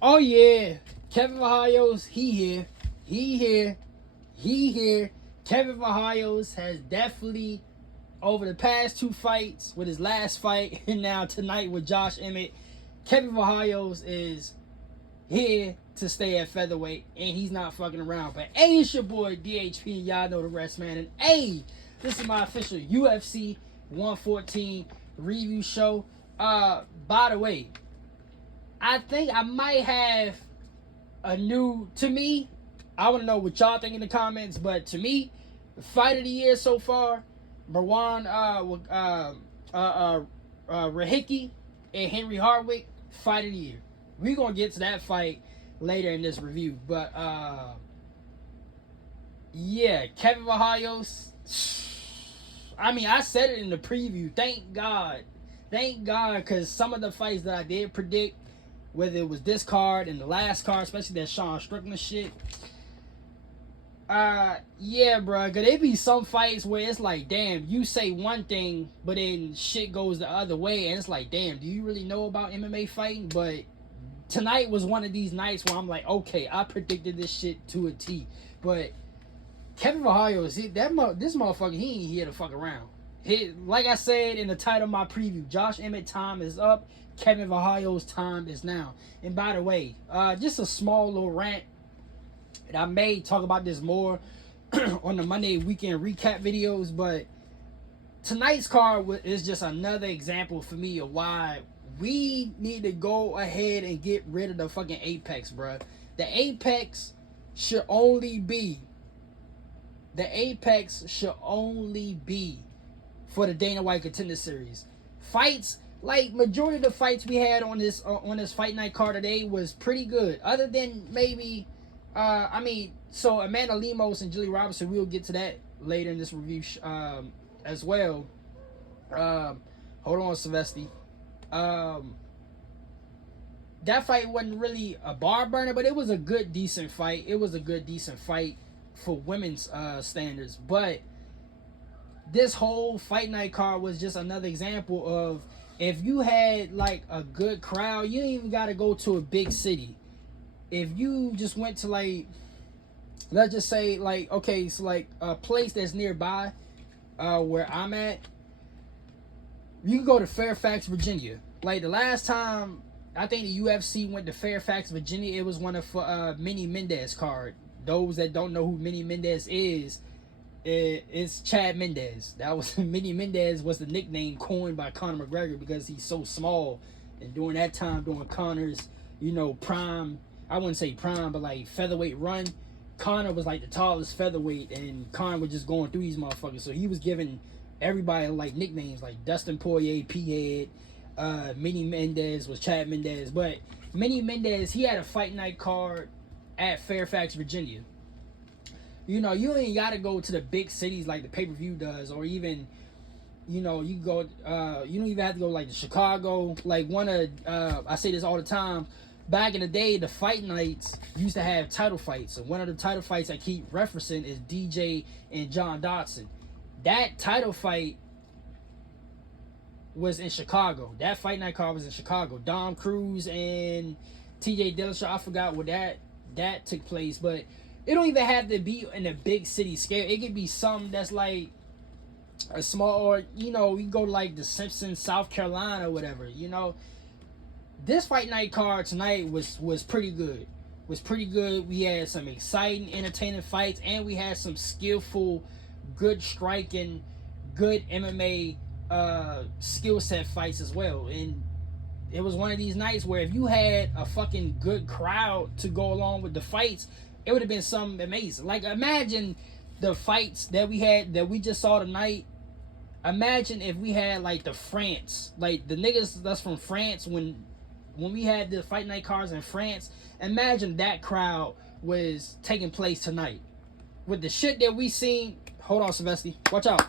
Oh yeah, Kevin Vallejos, he here. Kevin Vallejos has definitely over the past two fights with his last fight and now tonight with Josh Emmett, Kevin Vallejos is here to stay at featherweight and he's not fucking around. But hey, it's your boy DHP and y'all know the rest, man. And hey, this is my official UFC 114 review show. By the way, I think I might have a new, to me, I want to know what y'all think in the comments, but to me, fight of the year so far, Marwan Rahicki and Henry Hardwick, fight of the year. We're going to get to that fight later in this review, but yeah, Kevin Vallejos, I mean, I said it in the preview, thank God, because some of the fights that I did predict, whether it was this card and the last card, especially that Sean Strickland shit. Yeah, bro. Cause there be some fights where it's like, damn, you say one thing, but then shit goes the other way, and it's like, damn, do you really know about MMA fighting? But tonight was one of these nights where I'm like, okay, I predicted this shit to a T. But Kevin Vallejos, this motherfucker, he ain't here to fuck around. Like I said in the title of my preview, Josh Emmett time is up. Kevin Vallejos time is now. And by the way, just a small little rant. And I may talk about this more on the Monday weekend recap videos, but tonight's card is just another example for me of why we need to go ahead and get rid of the fucking Apex, bro. The Apex should only be for the Dana White Contender Series. Fights, like majority of the fights we had on this fight night card today was pretty good. Other than maybe, so Amanda Lemos and Julie Robinson, we'll get to that later in this review as well. Hold on, Sylvester. That fight wasn't really a bar burner, but it was a good, decent fight. It was a good, decent fight for women's standards. But this whole fight night card was just another example of, if you had like a good crowd, you ain't even got to go to a big city. If you just went to, like, let's just say, like, okay, so like a place that's nearby where I'm at, you can go to Fairfax, Virginia. Like the last time I think the UFC went to Fairfax, Virginia, it was one of Manny Mendez card. Those that don't know who Manny Mendez is, it's Chad Mendez. That was Manny Mendez was the nickname coined by Conor McGregor because he's so small. And during that time, during Conor's, prime, I wouldn't say prime, but like featherweight run, Conor was like the tallest featherweight, and Conor was just going through these motherfuckers. So he was giving everybody like nicknames like Dustin Poirier, P-Head, Manny Mendez was Chad Mendez. But Manny Mendez, he had a fight night card at Fairfax, Virginia. You ain't got to go to the big cities like the pay-per-view does, or even, you go, you don't even have to go like to Chicago. Like I say this all the time, back in the day, the fight nights used to have title fights. And one of the title fights I keep referencing is DJ and John Dodson. That title fight was in Chicago. That fight night card was in Chicago. Dom Cruz and TJ Dillashaw, I forgot where that took place, but it don't even have to be in a big city scale. It could be something that's like a small, or you go to like the Simpsons, South Carolina, or whatever. This fight night card tonight was pretty good. We had some exciting, entertaining fights, and we had some skillful, good striking, good MMA skill set fights as well. And it was one of these nights where if you had a fucking good crowd to go along with the fights, it would have been something amazing. Like, imagine the fights that we just saw tonight. Imagine if we had like the France, like the niggas that's from France when we had the fight night cards in France. Imagine that crowd was taking place tonight. With the shit that we seen, hold on, Sylvester, watch out.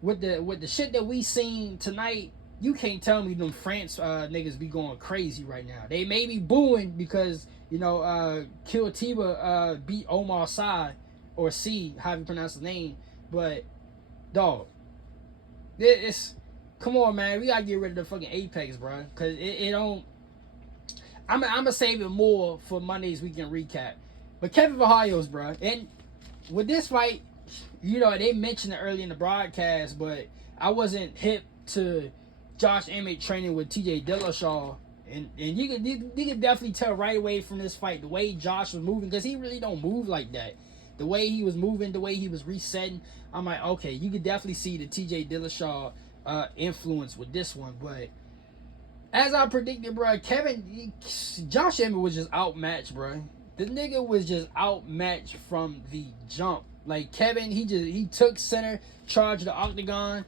With the shit that we seen tonight, you can't tell me them France niggas be going crazy right now. They may be booing because Kiltiba beat Omar Sy, or C, how you pronounce his name. But dog, it's come on, man. We gotta get rid of the fucking Apex, bro. Cause it don't. I'm gonna save it more for Monday's weekend recap. But Kevin Vallejos, bro, and with this fight, you know they mentioned it early in the broadcast, but I wasn't hip to Josh Emmett training with T.J. Dillashaw, and you could definitely tell right away from this fight the way Josh was moving, because he really don't move like that. The way he was moving, the way he was resetting, I'm like, okay, you could definitely see the T.J. Dillashaw influence with this one. But as I predicted, bro, Josh Emmett was just outmatched, bro. The nigga was just outmatched from the jump. Like Kevin, he took center, charged the octagon.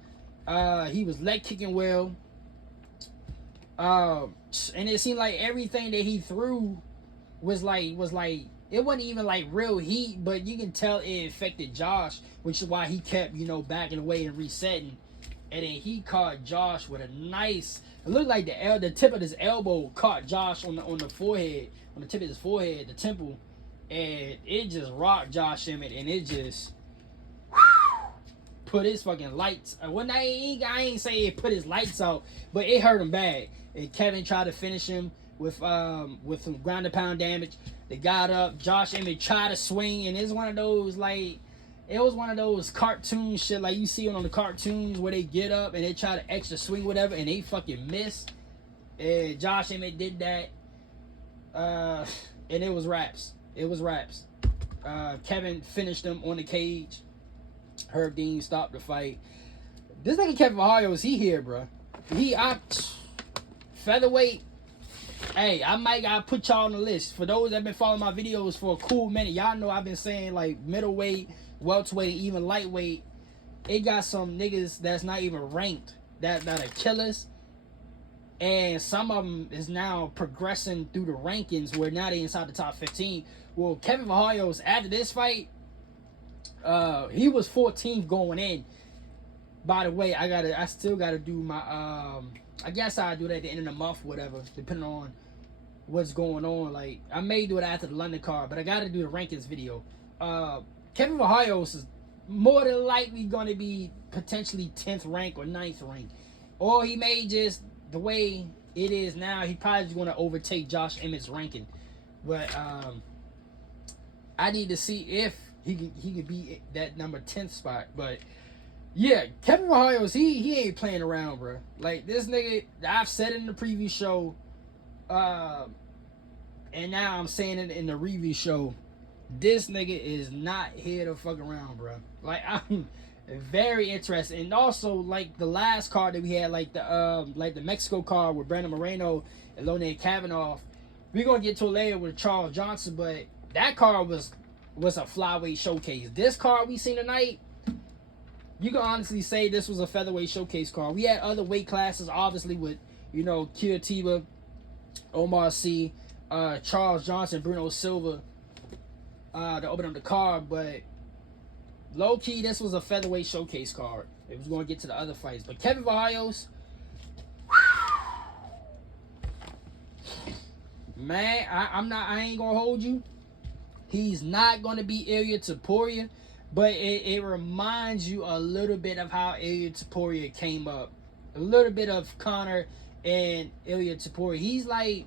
He was leg kicking well. And it seemed like everything that he threw was like it wasn't even like real heat, but you can tell it affected Josh, which is why he kept, you know, backing away and resetting. And then he caught Josh with a nice. It looked like the tip of his elbow caught Josh on the forehead, on the tip of his forehead, the temple, and it just rocked Josh Emmett, and it just put his fucking lights. Well, I ain't say it put his lights out, but it hurt him bad. And Kevin tried to finish him with some ground and pound damage. They got up. Josh Emmett tried to swing, and it's one of those like. It was one of those cartoon shit like you see on the cartoons where they get up and they try to extra swing whatever and they fucking miss. And Josh Emmett did that. And it was raps. It was raps. Kevin finished him on the cage. Herb Dean stopped the fight. This nigga Kevin Vallejos, he here, bro. Featherweight. Hey, I might gotta put y'all on the list. For those that been following my videos for a cool minute, y'all know I've been saying like middleweight, welterweight, even lightweight. It got some niggas that's not even ranked that are killers, and some of them is now progressing through the rankings where now they inside the top 15. Well, Kevin Vallejos after this fight, he was 14th going in. By the way, I still gotta do my I guess I'll do that at the end of the month, whatever, depending on what's going on. Like I may do it after the London card, but I gotta do the rankings video. Kevin Vallejos is more than likely going to be potentially 10th rank or 9th rank. Or he may just, the way it is now, he probably just going to overtake Josh Emmett's ranking. But I need to see if he can be that number 10th spot. But yeah, Kevin Vallejos, he ain't playing around, bro. Like this nigga, I've said it in the preview show, and now I'm saying it in the review show. This nigga is not here to fuck around, bro. Like I'm very interested, and also like the last card that we had, like the Mexico card with Brandon Moreno and Lone Kavanaugh. We're gonna get to it later with Charles Johnson, but that card was a flyweight showcase. This card we seen tonight, you can honestly say this was a featherweight showcase card. We had other weight classes, obviously, with, you know, Curitiba, Omar C, Charles Johnson, Bruno Silva, to open up the card. But low key, this was a featherweight showcase card. It was going to get to the other fights. But Kevin Vallejos, man, I ain't gonna hold you. He's not gonna be Ilya Taporia, but it reminds you a little bit of how Ilya Taporia came up. A little bit of Conor and Ilya Taporia. He's like,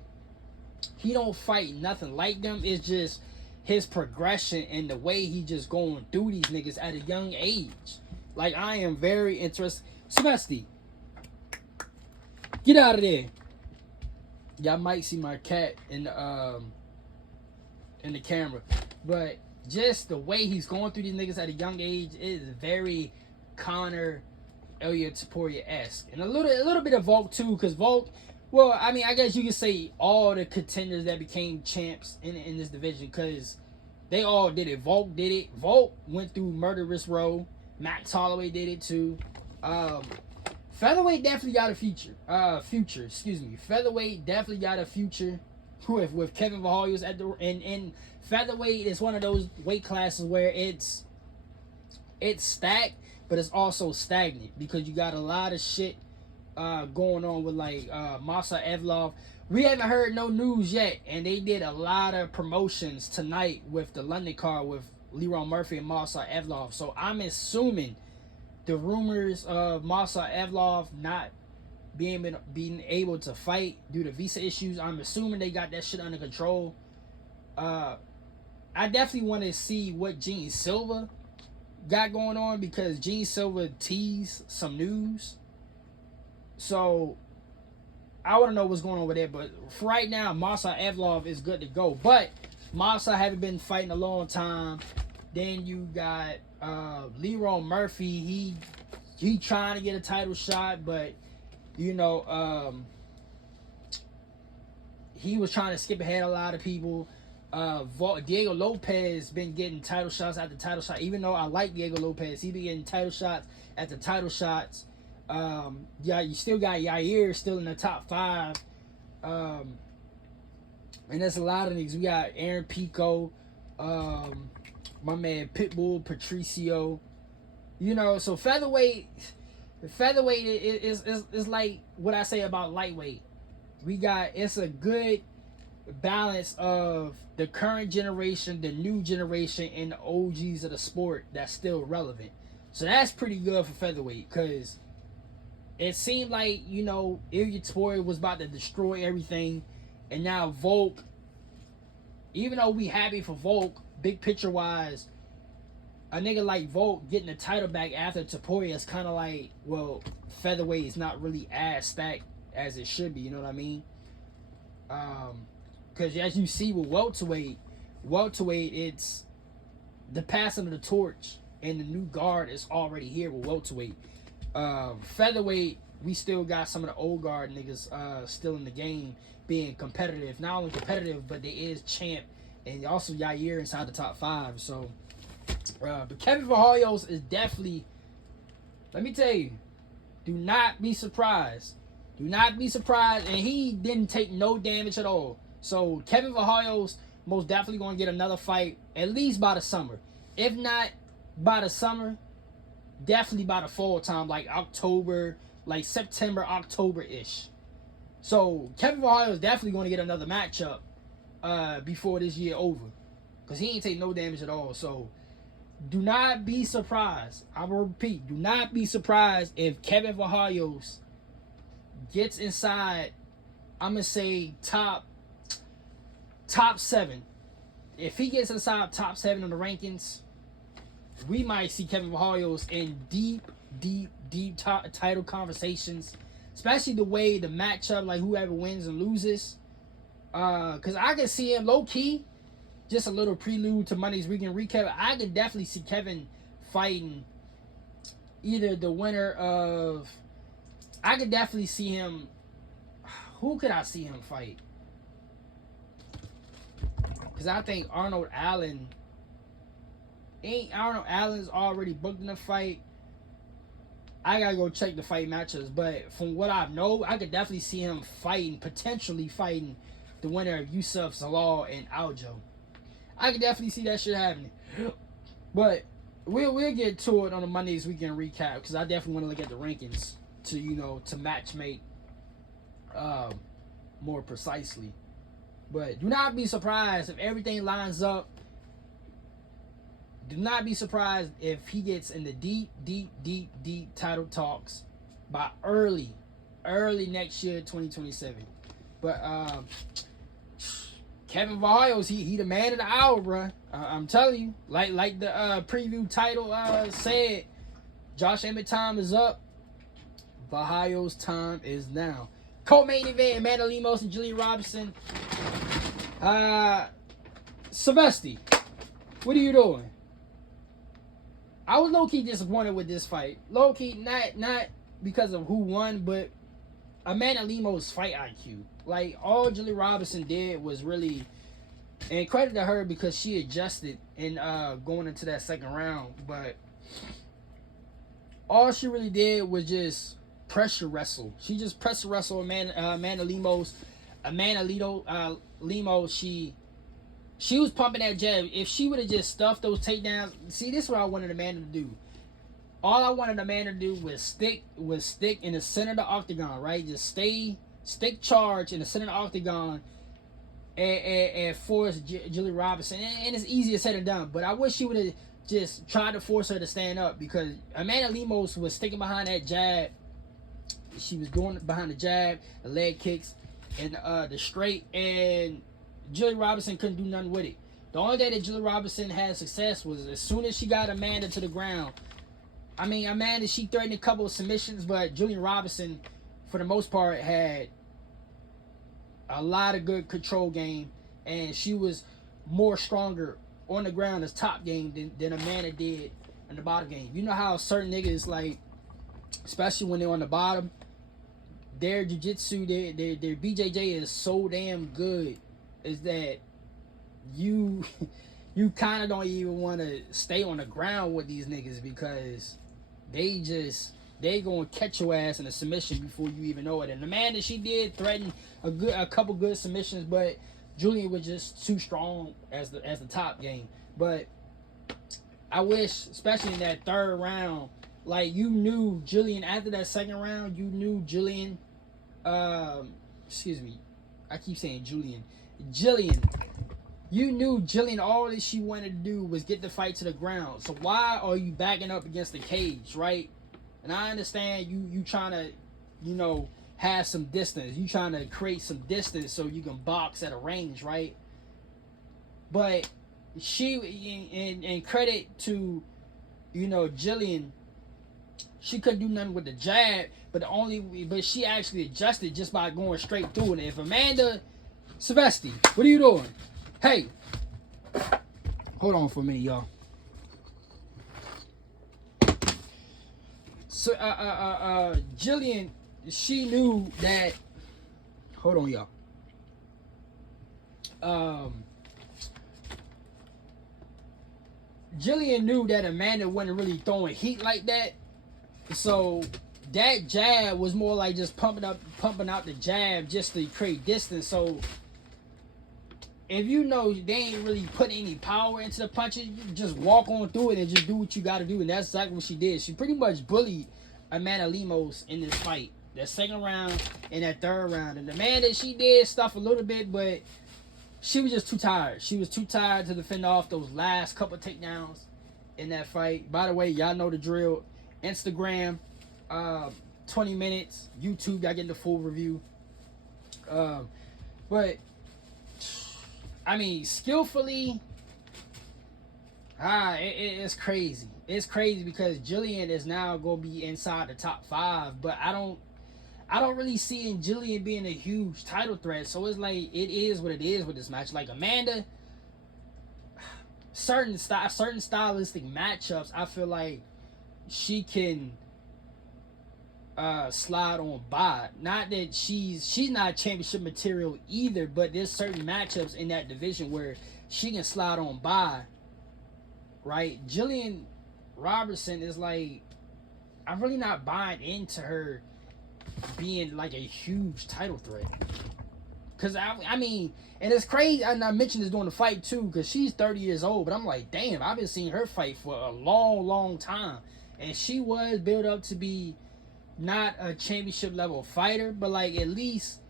he don't fight nothing like them. It's just his progression and the way he just going through these niggas at a young age. Like, I am very interested. Smesty, get out of there. Y'all might see my cat in the camera, but just the way he's going through these niggas at a young age is very Conor, Ilya Taporia-esque, and a little bit of Volk too, because Volk, well, I mean, I guess you could say all the contenders that became champs in this division, because they all did it. Volk did it. Volk went through Murderous Row. Max Holloway did it too. Featherweight definitely got a future. Featherweight definitely got a future with Kevin Vallejos at the and featherweight is one of those weight classes where it's stacked, but it's also stagnant because you got a lot of shit going on with like Masa Evlov. We haven't heard no news yet, and they did a lot of promotions tonight with the London card with Leroy Murphy and Masa Evlov. So I'm assuming the rumors of Masa Evlov not being able to fight due to visa issues. I'm assuming they got that shit under control. I definitely want to see what Gene Silva got going on, because Gene Silva teased some news. So I want to know what's going on with it. But for right now, Masa Evlov is good to go. But Masa haven't been fighting a long time. Then you got Leroy Murphy. He trying to get a title shot, but you know, he was trying to skip ahead a lot of people. Diego Lopez been getting title shots after title shot. Even though I like Diego Lopez, he been getting title shots after title shots. Yeah, you still got Yair still in the top 5. And there's a lot of niggas. We got Aaron Pico, my man Pitbull, Patricio. You know, so featherweight is like what I say about lightweight. It's a good balance of the current generation, the new generation, and the OGs of the sport that's still relevant. So that's pretty good for featherweight, because it seemed like, you know, Ilya Topuria was about to destroy everything, and now Volk, even though we happy for Volk, big picture wise, a nigga like Volk getting the title back after Topuria is kind of like, well, featherweight is not really as stacked as it should be, you know what I mean? Because as you see with welterweight, it's the passing of the torch, and the new guard is already here with welterweight. Featherweight, we still got some of the old guard niggas still in the game, being competitive. Not only competitive, but they is champ, and also Yair inside the top 5. So, but Kevin Vallejos is definitely. Let me tell you, do not be surprised. Do not be surprised, and he didn't take no damage at all. So Kevin Vallejos most definitely going to get another fight at least by the summer. If not by the summer, definitely by the fall time, like October, like September, October-ish. So Kevin Vallejos is definitely going to get another matchup before this year over, because he ain't take no damage at all. So do not be surprised. I will repeat, do not be surprised if Kevin Vallejos gets inside, I'm going to say top 7. If he gets inside top 7 on the rankings, we might see Kevin Vallejos in deep title conversations, especially the way the matchup, like whoever wins and loses. Because I can see him low-key, just a little prelude to Monday's Weekend Recap. I can definitely see Kevin fighting either the winner of... I could definitely see him... Who could I see him fight? Because I think Arnold Allen's already booked in the fight. I gotta go check the fight matches, but from what I know, I could definitely see him potentially fighting the winner of Yusuf Zalal and Aljo. I could definitely see that shit happening. But we'll get to it on the Monday's Weekend Recap, because I definitely want to look at the rankings to matchmake more precisely. But do not be surprised if everything lines up. Do not be surprised if he gets in the deep title talks by early next year, 2027. But Kevin Vallejos, he the man of the hour, bruh. I'm telling you, like the preview title said, Josh Emmett time is up. Vallejos time is now. Co-main event, Amanda Lemos and Julia Robinson. Sylvester, what are you doing? I was low-key disappointed with this fight. Low-key, not because of who won, but Amanda Lemos' fight IQ. Like, all Julia Robinson did was really... And credit to her, because she adjusted in going into that second round. But all she really did was just pressure wrestle. She just pressure wrestled Amanda Lemos. Lemos, she was pumping that jab. If she would have just stuffed those takedowns, see, this is what I wanted Amanda to do. All I wanted Amanda to do was stick in the center of the octagon, right? Just stick charge in the center of the octagon and force Julia Robinson. And it's easier said than done. But I wish she would have just tried to force her to stand up, because Amanda Lemos was sticking behind that jab. She was doing it behind the jab, the leg kicks, and the straight. And Julia Robinson couldn't do nothing with it. The only day that Julia Robinson had success was as soon as she got Amanda to the ground. I mean, Amanda, she threatened a couple of submissions, but Julia Robinson, for the most part, had a lot of good control game, and she was more stronger on the ground as top game than Amanda did in the bottom game. You know how certain niggas, like, especially when they're on the bottom, their jiu-jitsu, their BJJ is so damn good, is that you kind of don't even want to stay on the ground with these niggas because they gonna catch your ass in a submission before you even know it. And Amanda, she did threaten a couple good submissions, but Julian was just too strong as the top game. But I wish, especially in that third round, like, you knew Jillian after that second round, you knew Jillian, excuse me, I keep saying Jillian, you knew Jillian, all that she wanted to do was get the fight to the ground. So why are you backing up against the cage, right? And I understand you trying to, you know, have some distance. You trying to create some distance so you can box at a range, right? But she, and credit to, you know, Jillian, she couldn't do nothing with the jab, but she actually adjusted just by going straight through it. If Amanda Silvestri, what are you doing? Hey, hold on for a minute, y'all. So, Jillian, she knew that. Hold on, y'all. Jillian knew that Amanda wasn't really throwing heat like that, so that jab was more like just pumping out the jab just to create distance. So if you know they ain't really putting any power into the punches, you just walk on through it and just do what you got to do. And that's exactly what she did. She pretty much bullied Amanda Lemos in this fight. That second round and that third round. And Amanda, she did stuff a little bit, but she was just too tired. She was too tired to defend off those last couple of takedowns in that fight. By the way, y'all know the drill. Instagram, 20 minutes. YouTube, y'all getting the full review. But I mean, skillfully, it's crazy. It's crazy because Jillian is now going to be inside the top 5, but I don't really see in Jillian being a huge title threat. So it's like, it is what it is with this match. Like Amanda, certain stylistic matchups, I feel like she can slide on by. Not that she's not championship material either, but there's certain matchups in that division where she can slide on by, right? Jillian Robertson is like, I'm really not buying into her being like a huge title threat. Because I mean, and it's crazy, and I mentioned this during the fight too, because she's 30 years old, but I'm like, damn, I've been seeing her fight for a long time, and she was built up to be not a championship level fighter, but like at least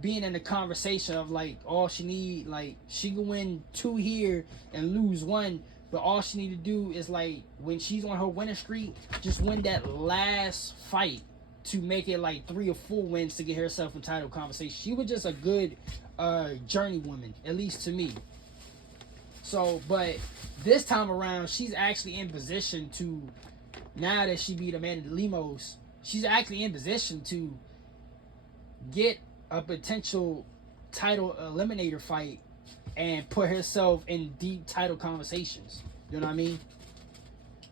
being in the conversation of like, all she need, like, she can win 2 here and lose 1, but all she need to do is, like, when she's on her winning streak, just win that last fight to make it like 3 or 4 wins to get herself in title conversation. She was just a good journeywoman, at least to me. So, but this time around, she's actually in position to, now that she beat Amanda Lemos, she's actually in position to get a potential title eliminator fight and put herself in deep title conversations. You know what I mean?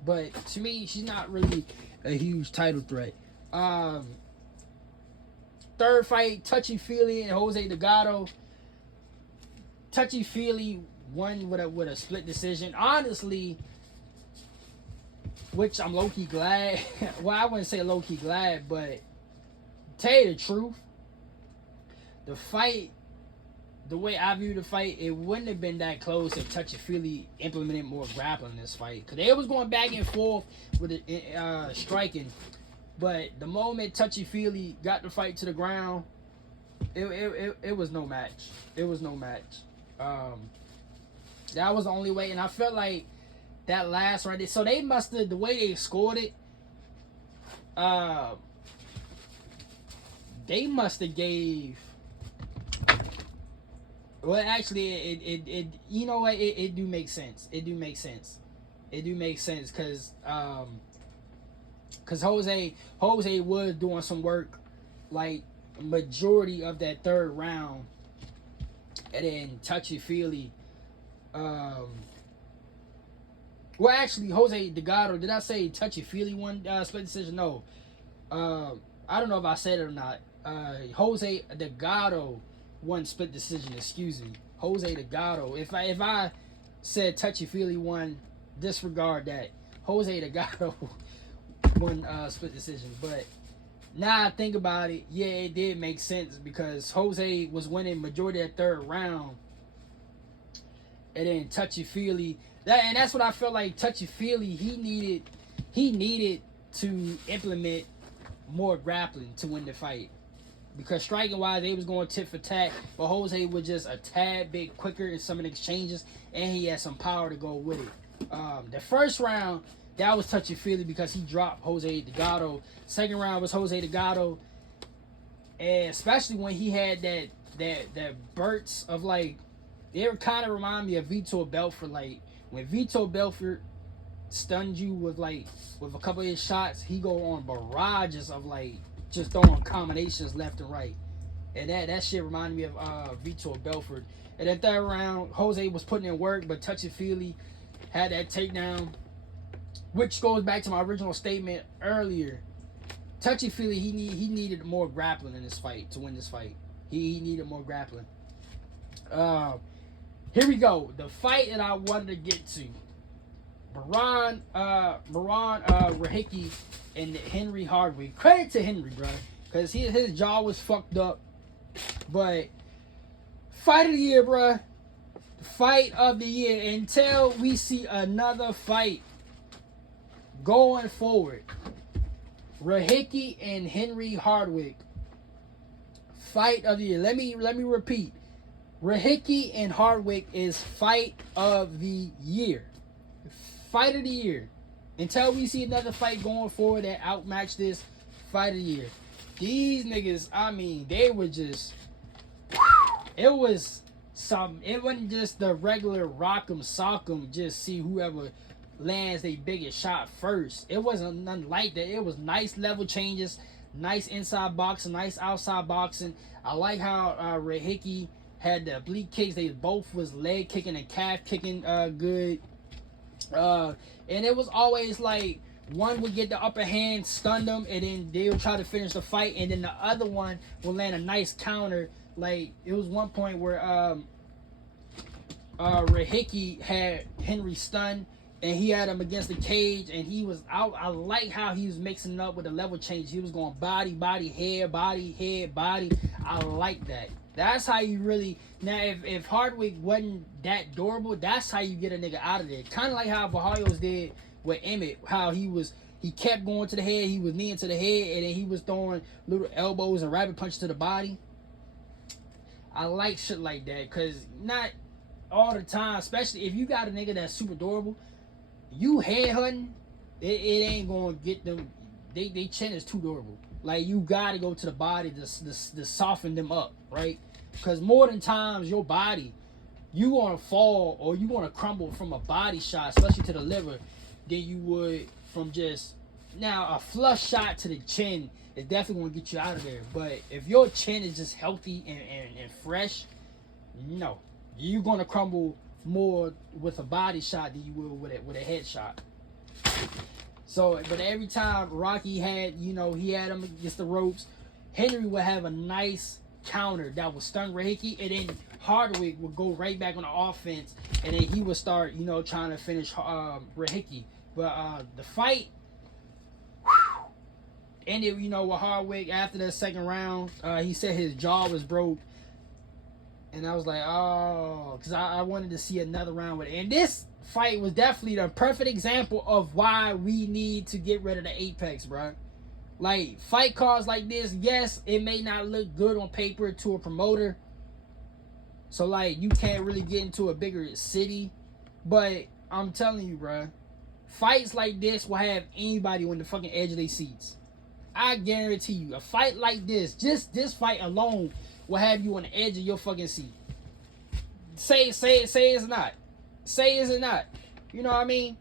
But to me, she's not really a huge title threat. Third fight, Touchy Feely and Jose Delgado. Touchy Feely won with a split decision. Honestly, which I'm low-key glad. Well, I wouldn't say low-key glad, but tell you the truth, the fight, the way I view the fight, it wouldn't have been that close if Touchy Feely implemented more grappling in this fight. Because they was going back and forth with the striking. But the moment Touchy Feely got the fight to the ground, it was no match. It was no match. That was the only way. And I felt like that last right there, so they must have, the way they scored it, They must have gave. Well, actually, it you know what? It do make sense. It do make sense. It do make sense because Jose was doing some work like majority of that third round, and then touchy feely. Well, actually, Jose Delgado. Did I say touchy feely one split decision? No. I don't know if I said it or not. Jose Delgado won split decision. Excuse me, Jose Delgado. If I said touchy feely one, disregard that. Jose Delgado won split decision. But now I think about it, yeah, it did make sense because Jose was winning majority of that third round, and then touchy feely. That's what I felt like. Touchy feely, he needed to implement more grappling to win the fight. Because striking wise, they was going tit for tat, but Jose was just a tad bit quicker in some of the exchanges, and he had some power to go with it. The first round, that was touchy feely because he dropped Jose Delgado. Second round was Jose Delgado, and especially when he had that bursts of like, it kind of remind me of Vitor Belfort. Like when Vitor Belfort stunned you with a couple of his shots, he go on barrages of like just throwing combinations left and right, and that shit reminded me of Vitor Belfort. And that third round, Jose was putting in work, but touchy feely had that takedown, which goes back to my original statement earlier. Touchy feely, he needed more grappling in this fight to win this fight. He needed more grappling. Here we go. The fight that I wanted to get to. Maran Rahicki and Henry Hardwick. Credit to Henry, bro, because his jaw was fucked up. But fight of the year, bro. Fight of the year until we see another fight going forward. Rahicki and Henry Hardwick. Fight of the year. Let me repeat. Rahicki and Hardwick is fight of the year. Fight of the year. Until we see another fight going forward that outmatch this, fight of the year. These niggas, I mean, they were just, it wasn't just the regular rock'em sock'em, just see whoever lands their biggest shot first. It wasn't nothing like that. It was nice level changes, nice inside boxing, nice outside boxing. I like how Rahicki had the oblique kicks. They both was leg kicking and calf kicking good. And it was always like one would get the upper hand, stun them, and then they would try to finish the fight, and then the other one would land a nice counter. Like it was one point where Rahicki had Henry stunned, and he had him against the cage, and he was out. I like how he was mixing it up with the level change. He was going body, head, body. I like that. That's how you really... Now, if Hardwick wasn't that durable, that's how you get a nigga out of there. Kind of like how Vallejos did with Emmett, how he kept going to the head, he was kneeing to the head, and then he was throwing little elbows and rabbit punches to the body. I like shit like that, because not all the time, especially if you got a nigga that's super durable, you headhunting, it ain't going to get them. They chin is too durable. Like, you got to go to the body to soften them up, right? Because more than times, your body, you going to fall or you going to crumble from a body shot, especially to the liver, than you would from just... Now, a flush shot to the chin is definitely going to get you out of there. But if your chin is just healthy and fresh, no. You're going to crumble more with a body shot than you will with a head shot. So, but every time Rocky had, he had him against the ropes, Henry would have a nice counter that would stun Rahicki, and then Hardwick would go right back on the offense, and then he would start, trying to finish Rahicki. But the fight ended, with Hardwick after the second round. He said his jaw was broke, and I was like, oh, because I wanted to see another round with it. And this fight was definitely the perfect example of why we need to get rid of the Apex, bro. Like, fight cards like this, yes, it may not look good on paper to a promoter. So, like, you can't really get into a bigger city. But I'm telling you, bro, fights like this will have anybody on the fucking edge of their seats. I guarantee you, a fight like this, just this fight alone, will have you on the edge of your fucking seat. Say it's not. Say it's not. You know what I mean?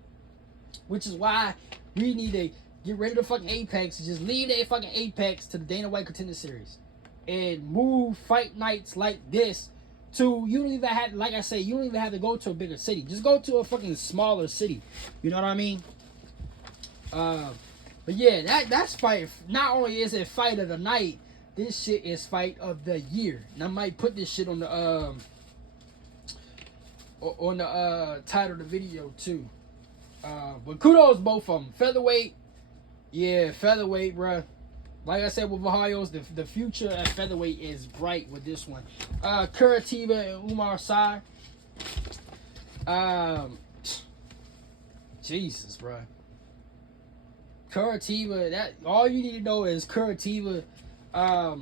Which is why we need to get rid of the fucking Apex. Just leave that fucking Apex to the Dana White Contender Series. And move fight nights like this to, you don't even have, like I say, you don't even have to go to a bigger city. Just go to a fucking smaller city. You know what I mean? But yeah, that's fight. Not only is it fight of the night, this shit is fight of the year. And I might put this shit on the title of the video too. But kudos both of them. Featherweight, yeah, featherweight, bruh. Like I said with Vallejos, the future at featherweight is bright with this one. Curitiba and Umar Sy. Jesus, bruh. Curitiba, that all you need to know is Curitiba. That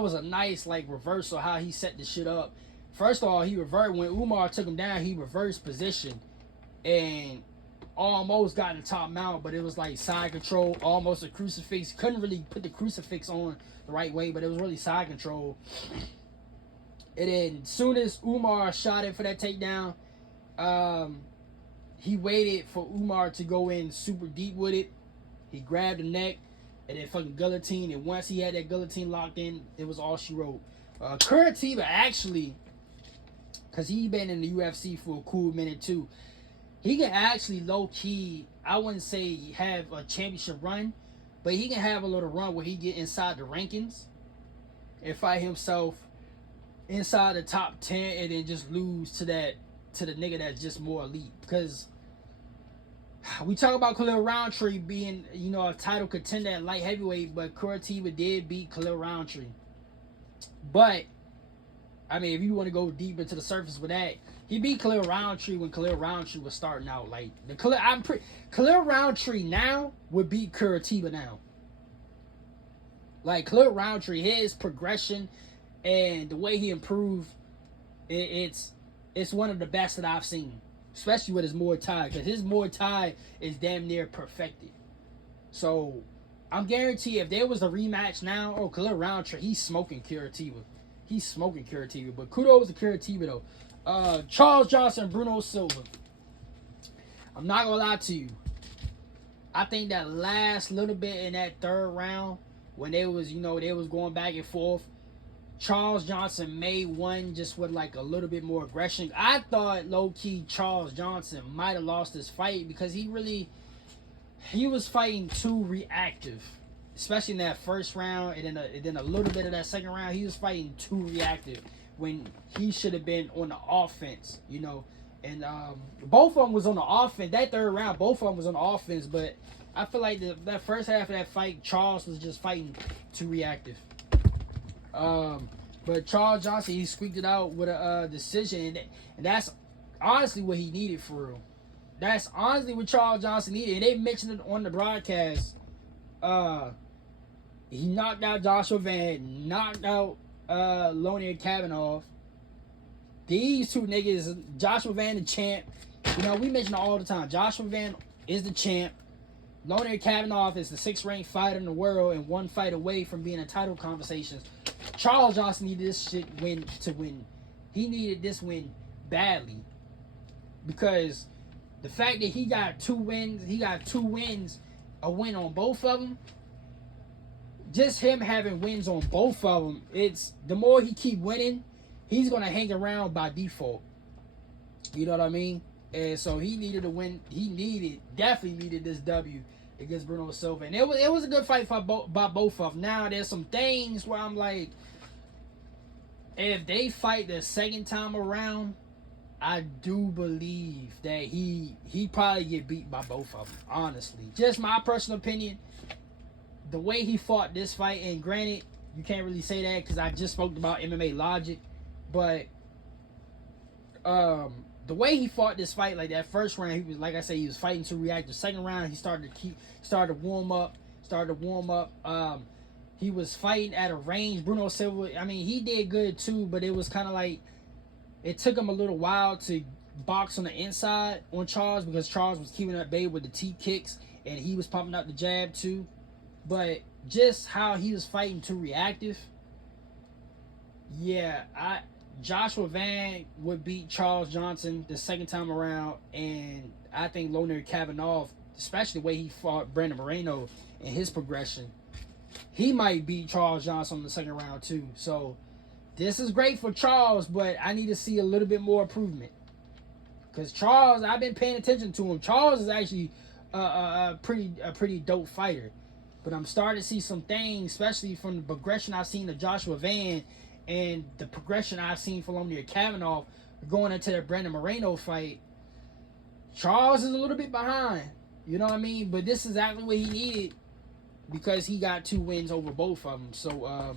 was a nice like reversal how he set the shit up. First of all, he reversed when Umar took him down. He reversed position and almost got the top mount, but it was like side control, almost a crucifix. Couldn't really put the crucifix on the right way, but it was really side control. And then as soon as Umar shot it for that takedown, he waited for Umar to go in super deep with it. He grabbed the neck and then fucking guillotine. And once he had that guillotine locked in, it was all she wrote. Curitiba actually, because he been in the UFC for a cool minute too, he can actually low-key, I wouldn't say have a championship run, but he can have a little run where he get inside the rankings and fight himself inside the top 10 and then just lose to the nigga that's just more elite. Because we talk about Khalil Roundtree being, you know, a title contender at light heavyweight, but Curitiba did beat Khalil Roundtree. But, I mean, if you want to go deep into the surface with that, he beat Khalil Roundtree when Khalil Roundtree was starting out. Like, Khalil Roundtree now would beat Curitiba now. Like, Khalil Roundtree, his progression and the way he improved, it's one of the best that I've seen. Especially with his Muay Thai, because his Muay Thai is damn near perfected. So, I'm guaranteed if there was a rematch now, Khalil Roundtree, he's smoking Curitiba. He's smoking Curitiba. But kudos to Curitiba, though. Charles Johnson, Bruno Silva. I'm not going to lie to you. I think that last little bit in that third round, when they was going back and forth, Charles Johnson made one just with like a little bit more aggression. I thought low-key Charles Johnson might have lost this fight because he was fighting too reactive, especially in that first round, and then a little bit of that second round. He was fighting too reactive when he should have been on the offense, you know. And both of them was on the offense. That third round, both of them was on the offense, but I feel like that first half of that fight, Charles was just fighting too reactive. But Charles Johnson, he squeaked it out with a decision, and that's honestly what he needed for real. That's honestly what Charles Johnson needed, and they mentioned it on the broadcast. He knocked out Joshua Van, knocked out Lonnie Kavanaugh. These two niggas, Joshua Van the champ. You know, we mention it all the time. Joshua Van is the champ. Lonnie Kavanaugh is the 6th ranked fighter in the world and one fight away from being in title conversations. Charles Johnson needed this shit to win. He needed this win badly. Because the fact that he got two wins, a win on both of them, just him having wins on both of them, it's the more he keep winning, he's going to hang around by default. You know what I mean? And so he needed to win. He definitely needed this W against Bruno Silva. And it was a good fight by both of them. Now, there's some things where I'm like, if they fight the second time around, I do believe that he probably get beat by both of them, honestly. Just my personal opinion. The way he fought this fight, and granted, you can't really say that because I just spoke about MMA logic, but the way he fought this fight, like that first round, he was, like I said, he was fighting to react. The second round, he started to warm up. He was fighting at a range. Bruno Silva, I mean, he did good too, but it was kind of like, it took him a little while to box on the inside on Charles because Charles was keeping up bait with the T kicks, and he was pumping out the jab too. but just how he was fighting too reactive. Yeah, Joshua Van would beat Charles Johnson the second time around, and I think Loner Kavanaugh, especially the way he fought Brandon Moreno and his progression, he might beat Charles Johnson in the second round too. So this is great for Charles, but I need to see a little bit more improvement. Because Charles, I've been paying attention to him. Charles is actually a pretty dope fighter. But I'm starting to see some things, especially from the progression I've seen of Joshua Van and the progression I've seen for Lomir Kavanaugh going into the Brandon Moreno fight. Charles is a little bit behind. You know what I mean? But this is exactly what he needed because he got 2 wins over both of them. So,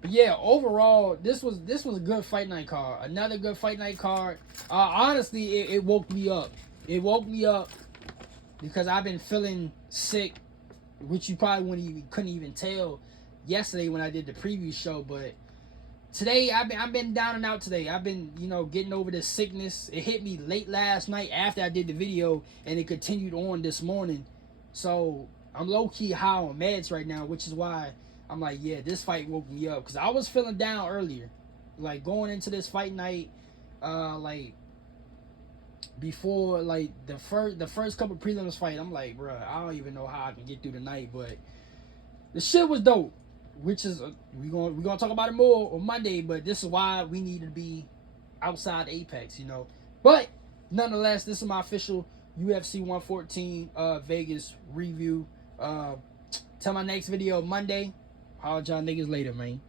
but yeah, overall, this was a good fight night card. Another good fight night card. Honestly, it woke me up. It woke me up because I've been feeling sick, which you probably couldn't even tell yesterday when I did the preview show. But today I've been down and out today. I've been getting over this sickness. It hit me late last night after I did the video, and it continued on this morning. So I'm low key high on meds right now, which is why I'm like, yeah, this fight woke me up because I was feeling down earlier, like going into this fight night, like before like the first couple prelims fight. I'm like, bro, I don't even know how I can get through the night, but the shit was dope. Which is we're gonna talk about it more on Monday, but this is why we need to be outside Apex, But nonetheless, this is my official UFC 114 Vegas review. Till my next video Monday. Holla at y'all niggas later, man.